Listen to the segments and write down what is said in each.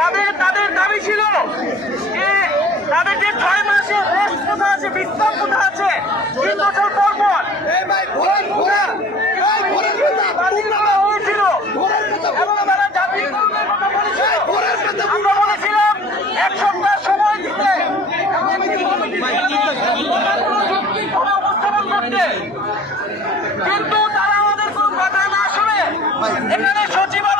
তাদের তাদের দাবি ছিল যে তাদের যে ছয় মাসের রেস্ট কোথায় আছে বিশ্রাম কোথায় আছে তিন বছর পর পর হয়েছিল। এবং তারা জাতীয়করণের কথা বলেছিল। আমরা বলেছিলাম এক সপ্তাহ সময় দিতে। কিন্তু তারা আমাদের কোনো কথা না শুনে এখানে সচিবালয়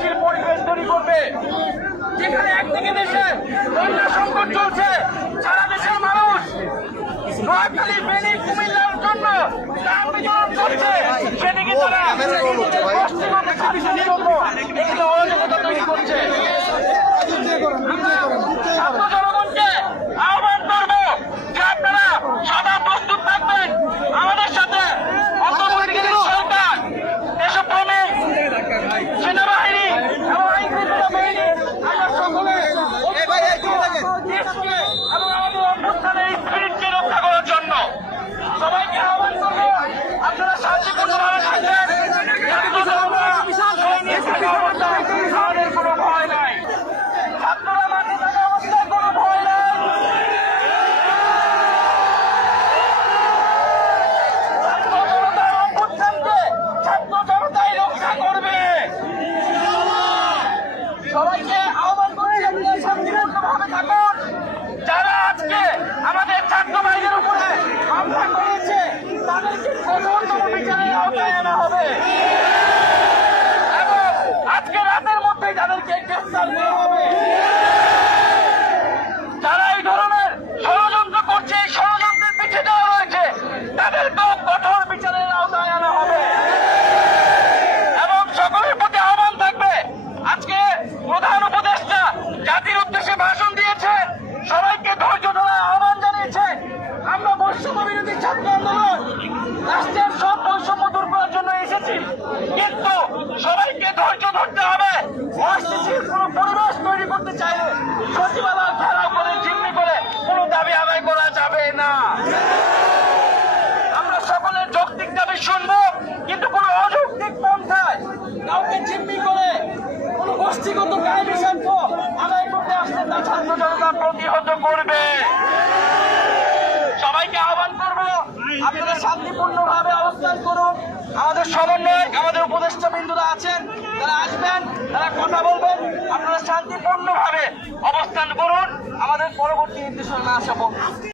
স্থিতিশীল পরিবেশ তৈরি করবে। যেখানে একদিকে দেশে বন্যা সংকট চলছে সারা দেশের মানুষ নোয়াখালী বেনি কুমিল্লার জন্য ত্রাণ সেদিকে তারা গোষ্ঠীগত কায়েমি করতে আসলে তা ছাত্র প্রতিহত করবে। সবাইকে আহ্বান করব আপনারা শান্তিপূর্ণভাবে অবস্থান করুন। আমাদের সমন্বয়ক আমাদের উপদেষ্টা বিন্দুরা আছেন তারা আসবেন, তারা কথা বলবেন। আপনারা শান্তিপূর্ণভাবে অবস্থান করুন। আমাদের পরবর্তী নির্দেশনা আসা